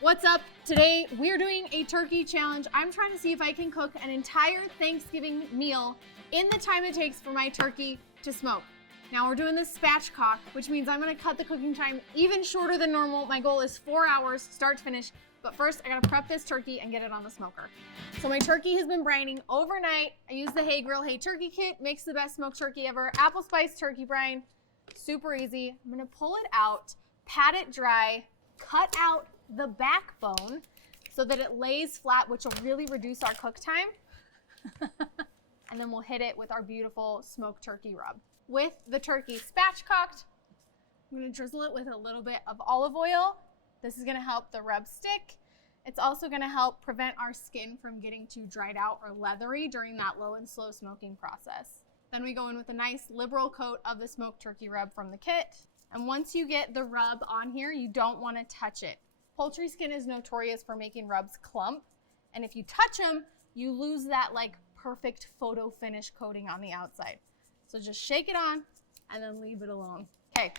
What's up? Today we're doing a turkey challenge. I'm trying to see if I can cook an entire Thanksgiving meal in the time it takes for my turkey to smoke. Now we're doing this spatchcock, which means I'm gonna cut the cooking time even shorter than normal. My goal is 4 hours, start to finish. But first, I gotta prep this turkey and get it on the smoker. So my turkey has been brining overnight. I use the Hey Grill Hey Turkey Kit, makes the best smoked turkey ever. Apple spice turkey brine, super easy. I'm gonna pull it out, pat it dry, cut out the backbone so that it lays flat, which will really reduce our cook time. And then we'll hit it with our beautiful smoked turkey rub. With the turkey spatchcocked, I'm gonna drizzle it with a little bit of olive oil. This is gonna help the rub stick. It's also gonna help prevent our skin from getting too dried out or leathery during that low and slow smoking process. Then we go in with a nice liberal coat of the smoked turkey rub from the kit. And once you get the rub on here, you don't wanna touch it. Poultry skin is notorious for making rubs clump. And if you touch them, you lose that like perfect photo finish coating on the outside. So just shake it on and then leave it alone. Okay,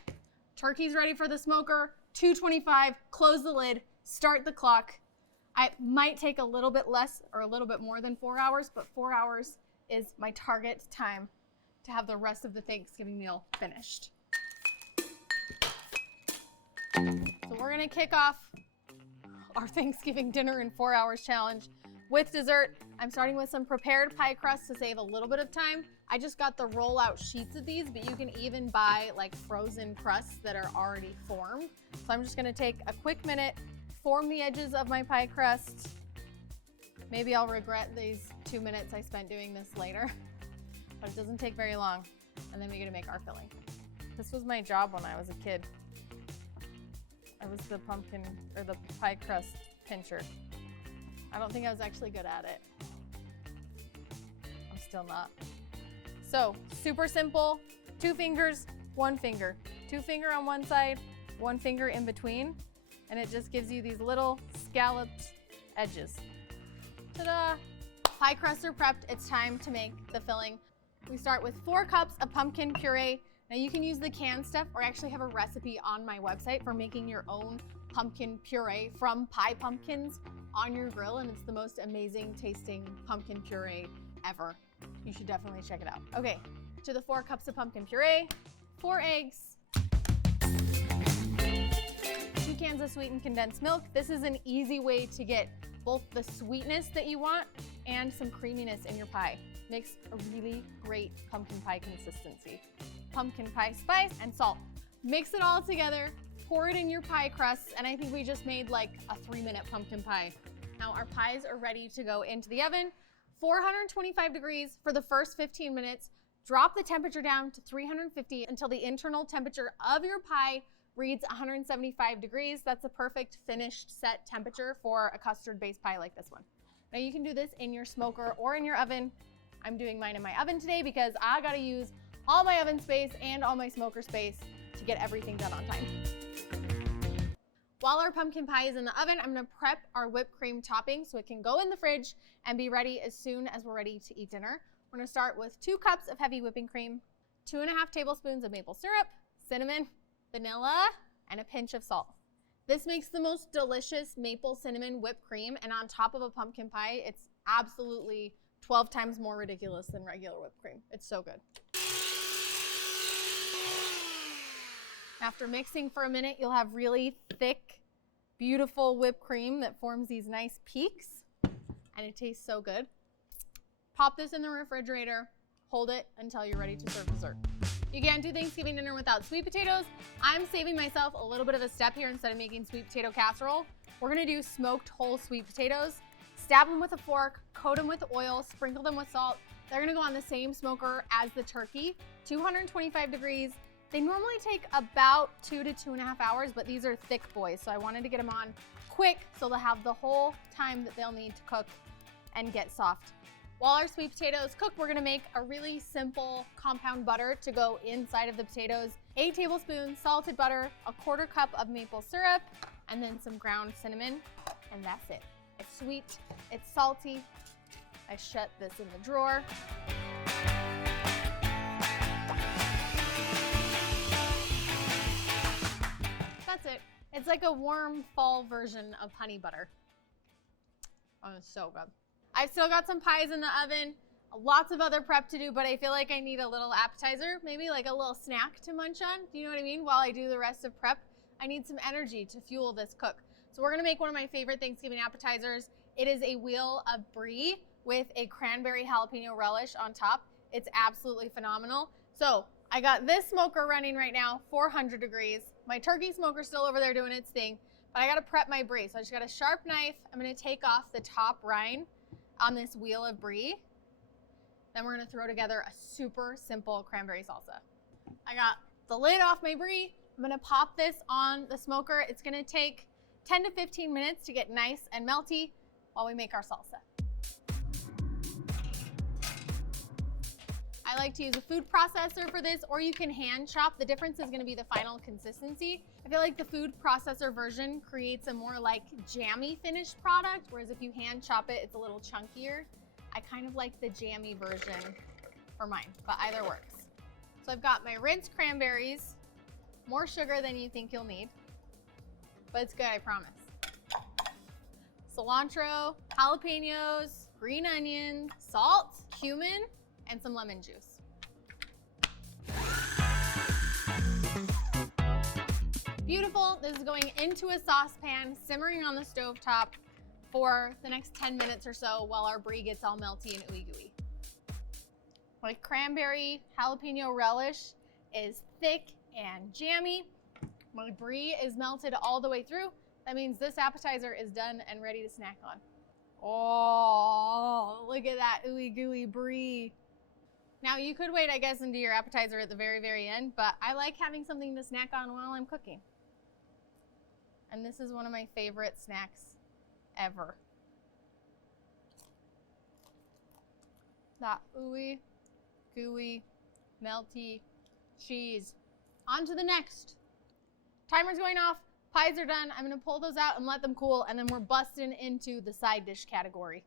turkey's ready for the smoker. 225, close the lid, start the clock. I might take a little bit less or a little bit more than 4 hours, but 4 hours is my target time to have the rest of the Thanksgiving meal finished. So we're gonna kick off our Thanksgiving dinner in 4 hours challenge with dessert. I'm starting with some prepared pie crust to save a little bit of time. I just got the roll-out sheets of these, but you can even buy like frozen crusts that are already formed. So I'm just gonna take a quick minute, form the edges of my pie crust. Maybe I'll regret these 2 minutes I spent doing this later, but it doesn't take very long. And then we're gonna make our filling. This was my job when I was a kid. I was the pumpkin or the pie crust pincher. I don't think I was actually good at it. I'm still not. So super simple, 2 fingers, 1 finger. 2 finger on one side, 1 finger in between, and it just gives you these little scalloped edges. Ta-da! Pie crusts are prepped, it's time to make the filling. We start with 4 cups of pumpkin puree. Now you can use the canned stuff, or I actually have a recipe on my website for making your own pumpkin puree from pie pumpkins on your grill, and it's the most amazing tasting pumpkin puree ever. You should definitely check it out. Okay, to the 4 cups of pumpkin puree, 4 eggs, 2 cans of sweetened condensed milk. This is an easy way to get both the sweetness that you want and some creaminess in your pie. Makes a really great pumpkin pie consistency. Pumpkin pie spice and salt. Mix it all together, pour it in your pie crust, and I think we just made like a 3-minute pumpkin pie. Now our pies are ready to go into the oven. 425 degrees for the first 15 minutes. Drop the temperature down to 350 until the internal temperature of your pie reads 175 degrees. That's a perfect finished set temperature for a custard-based pie like this one. Now you can do this in your smoker or in your oven. I'm doing mine in my oven today because I gotta use all my oven space and all my smoker space to get everything done on time. While our pumpkin pie is in the oven, I'm gonna prep our whipped cream topping so it can go in the fridge and be ready as soon as we're ready to eat dinner. We're gonna start with 2 cups of heavy whipping cream, 2.5 tablespoons of maple syrup, cinnamon, vanilla, and a pinch of salt. This makes the most delicious maple cinnamon whipped cream, and on top of a pumpkin pie, it's absolutely 12 times more ridiculous than regular whipped cream. It's so good. After mixing for a minute, you'll have really thick, beautiful whipped cream that forms these nice peaks, and it tastes so good. Pop this in the refrigerator, hold it until you're ready to serve dessert. You can't do Thanksgiving dinner without sweet potatoes. I'm saving myself a little bit of a step here. Instead of making sweet potato casserole, we're gonna do smoked whole sweet potatoes. Stab them with a fork, coat them with oil, sprinkle them with salt. They're gonna go on the same smoker as the turkey, 225 degrees. They normally take about 2 to 2.5 hours, but these are thick boys, so I wanted to get them on quick so they'll have the whole time that they'll need to cook and get soft. While our sweet potatoes cook, we're gonna make a really simple compound butter to go inside of the potatoes. 8 tablespoons salted butter, 1/4 cup of maple syrup, and then some ground cinnamon, and that's it. It's sweet, it's salty. I shut this in the drawer. That's it. It's like a warm fall version of honey butter. Oh, it's so good. I've still got some pies in the oven, lots of other prep to do, but I feel like I need a little appetizer, maybe like a little snack to munch on. Do you know what I mean? While I do the rest of prep, I need some energy to fuel this cook. So we're gonna make one of my favorite Thanksgiving appetizers. It is a wheel of brie with a cranberry jalapeno relish on top. It's absolutely phenomenal. So I got this smoker running right now, 400 degrees. My turkey smoker's still over there doing its thing, but I gotta prep my brie. So I just got a sharp knife. I'm gonna take off the top rind on this wheel of brie. Then we're gonna throw together a super simple cranberry salsa. I got the lid off my brie. I'm gonna pop this on the smoker. It's gonna take 10 to 15 minutes to get nice and melty while we make our salsa. I like to use a food processor for this, or you can hand chop. The difference is gonna be the final consistency. I feel like the food processor version creates a more like jammy finished product, whereas if you hand chop it, it's a little chunkier. I kind of like the jammy version for mine, but either works. So I've got my rinsed cranberries, more sugar than you think you'll need, but it's good, I promise. Cilantro, jalapenos, green onion, salt, cumin, and some lemon juice. Beautiful. This is going into a saucepan, simmering on the stovetop for the next 10 minutes or so while our brie gets all melty and ooey gooey. My cranberry jalapeno relish is thick and jammy. My brie is melted all the way through. That means this appetizer is done and ready to snack on. Oh, look at that ooey gooey brie. Now you could wait, I guess, and do your appetizer at the very, very end, but I like having something to snack on while I'm cooking. And this is one of my favorite snacks ever. That ooey, gooey, melty cheese. On to the next. Timer's going off, pies are done. I'm gonna pull those out and let them cool, and then we're busting into the side dish category.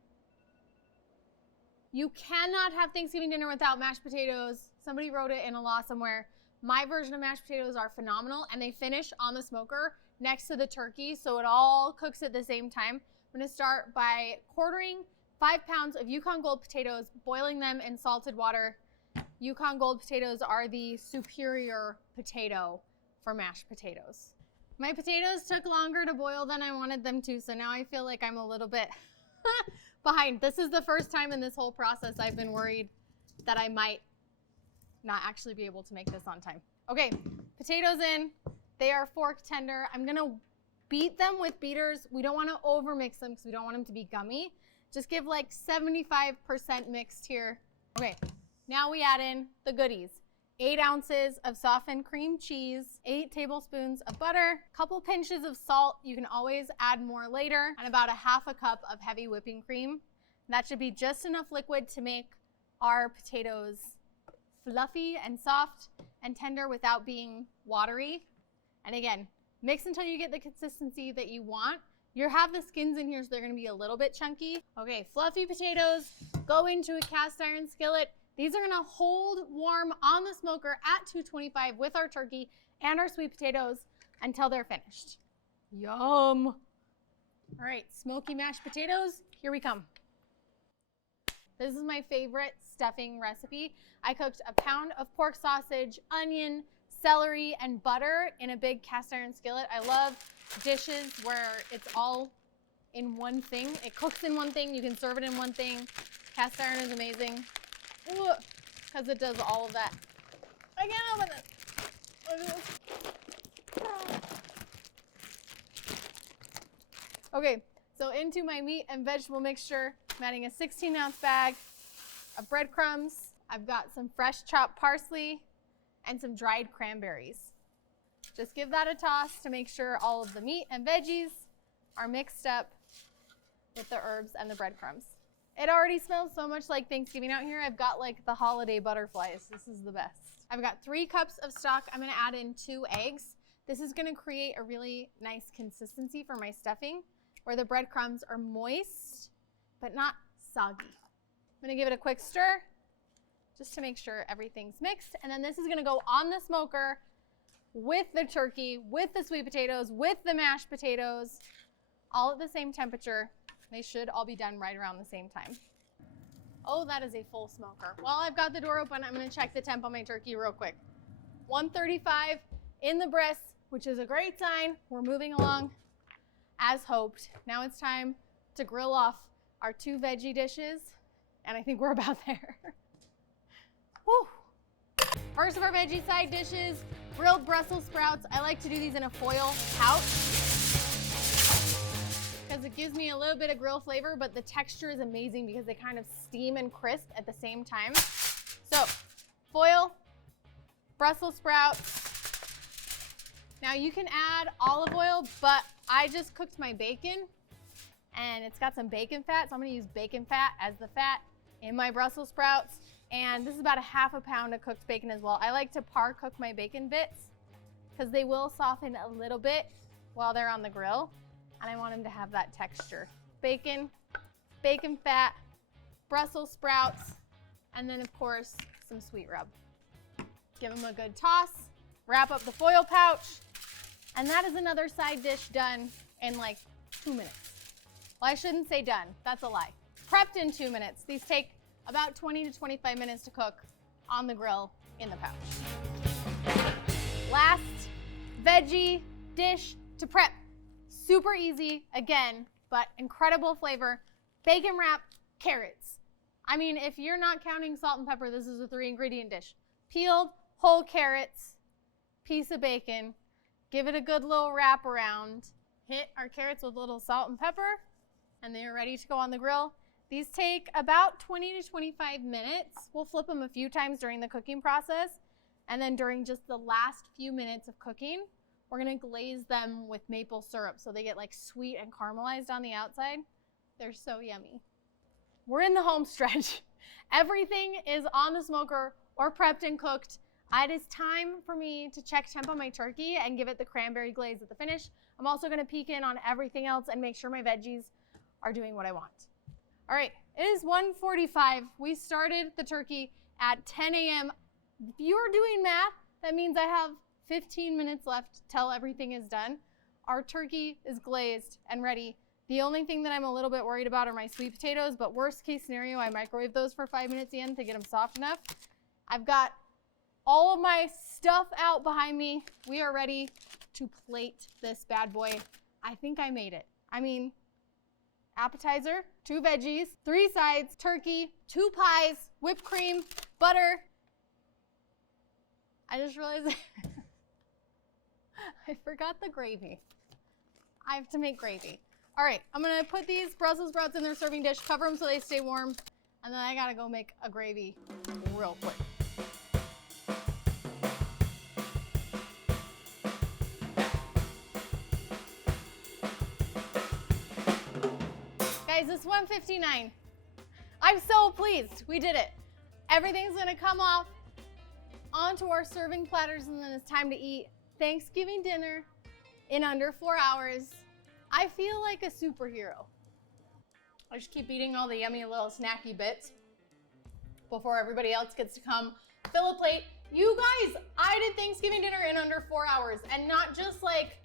You cannot have Thanksgiving dinner without mashed potatoes. Somebody wrote it in a law somewhere. My version of mashed potatoes are phenomenal, and they finish on the smoker next to the turkey, so it all cooks at the same time. I'm gonna start by quartering 5 pounds of Yukon Gold potatoes, boiling them in salted water. Yukon Gold potatoes are the superior potato for mashed potatoes. My potatoes took longer to boil than I wanted them to, so now I feel like I'm a little bit behind. This is the first time in this whole process I've been worried that I might not actually be able to make this on time. Okay, potatoes in. They are fork tender. I'm gonna beat them with beaters. We don't wanna overmix them because we don't want them to be gummy. Just give like 75% mixed here. Okay, now we add in the goodies. 8 ounces of softened cream cheese, 8 tablespoons of butter, a couple pinches of salt. You can always add more later, and about a half a cup of heavy whipping cream. That should be just enough liquid to make our potatoes fluffy and soft and tender without being watery. And again, mix until you get the consistency that you want. You have the skins in here, so they're gonna be a little bit chunky. Okay, fluffy potatoes go into a cast iron skillet. These are gonna hold warm on the smoker at 225 with our turkey and our sweet potatoes until they're finished. Yum. All right, smoky mashed potatoes, here we come. This is my favorite stuffing recipe. I cooked a pound of pork sausage, onion, celery, and butter in a big cast iron skillet. I love dishes where it's all in one thing. It cooks in one thing, you can serve it in one thing. Cast iron is amazing. Because it does all of that. I can't open this. Okay, so into my meat and vegetable mixture, I'm adding a 16-ounce bag of breadcrumbs. I've got some fresh chopped parsley and some dried cranberries. Just give that a toss to make sure all of the meat and veggies are mixed up with the herbs and the breadcrumbs. It already smells so much like Thanksgiving out here. I've got like the holiday butterflies. This is the best. I've got 3 cups of stock. I'm gonna add in 2 eggs. This is gonna create a really nice consistency for my stuffing where the breadcrumbs are moist, but not soggy. I'm gonna give it a quick stir just to make sure everything's mixed. And then this is gonna go on the smoker with the turkey, with the sweet potatoes, with the mashed potatoes, all at the same temperature. They should all be done right around the same time. Oh, that is a full smoker. While I've got the door open, I'm gonna check the temp on my turkey real quick. 135 in the breast, which is a great sign. We're moving along as hoped. Now it's time to grill off our 2 veggie dishes, and I think we're about there. Whew. First of our veggie side dishes, grilled Brussels sprouts. I like to do these in a foil pouch because it gives me a little bit of grill flavor, but the texture is amazing because they kind of steam and crisp at the same time. So, foil, Brussels sprouts. Now you can add olive oil, but I just cooked my bacon and it's got some bacon fat, so I'm gonna use bacon fat as the fat in my Brussels sprouts. And this is about a half a pound of cooked bacon as well. I like to par cook my bacon bits because they will soften a little bit while they're on the grill. And I want them to have that texture. Bacon, bacon fat, Brussels sprouts, and then of course, some sweet rub. Give them a good toss, wrap up the foil pouch, and that is another side dish done in like 2 minutes. Well, I shouldn't say done, that's a lie. Prepped in 2 minutes. These take about 20 to 25 minutes to cook on the grill in the pouch. Last veggie dish to prep. Super easy, again, but incredible flavor. Bacon wrap carrots. I mean, if you're not counting salt and pepper, this is a 3-ingredient dish. Peeled whole carrots, piece of bacon, give it a good little wrap around, hit our carrots with a little salt and pepper, and they are ready to go on the grill. These take about 20 to 25 minutes. We'll flip them a few times during the cooking process. And then during just the last few minutes of cooking, we're gonna glaze them with maple syrup so they get like sweet and caramelized on the outside. They're so yummy. We're in the home stretch. Everything is on the smoker or prepped and cooked. It is time for me to check temp on my turkey and give it the cranberry glaze at the finish. I'm also gonna peek in on everything else and make sure my veggies are doing what I want. All right, it is 1:45. We started the turkey at 10 a.m. If you're doing math, that means I have 15 minutes left till everything is done. Our turkey is glazed and ready. The only thing that I'm a little bit worried about are my sweet potatoes, but worst case scenario, I microwave those for 5 minutes in to get them soft enough. I've got all of my stuff out behind me. We are ready to plate this bad boy. I think I made it. I mean, appetizer, 2 veggies, 3 sides, turkey, 2 pies, whipped cream, butter. I just realized I forgot the gravy. I have to make gravy. All right, I'm gonna put these Brussels sprouts in their serving dish, cover them so they stay warm, and then I gotta go make a gravy real quick. Guys, it's 1:59. I'm so pleased. We did it. Everything's gonna come off onto our serving platters, and then it's time to eat Thanksgiving dinner in under 4 hours. I feel like a superhero. I just keep eating all the yummy little snacky bits before everybody else gets to come fill a plate. You guys, I did Thanksgiving dinner in under 4 hours, and not just like,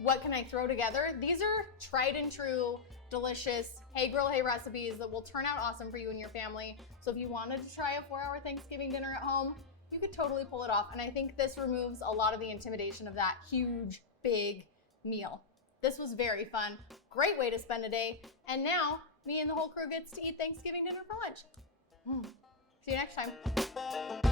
what can I throw together? These are tried and true, delicious Hey Girl Hey recipes that will turn out awesome for you and your family. So if you wanted to try a 4-hour Thanksgiving dinner at home, you could totally pull it off. And I think this removes a lot of the intimidation of that huge, big meal. This was very fun. Great way to spend a day. And now me and the whole crew gets to eat Thanksgiving dinner for lunch. See you next time.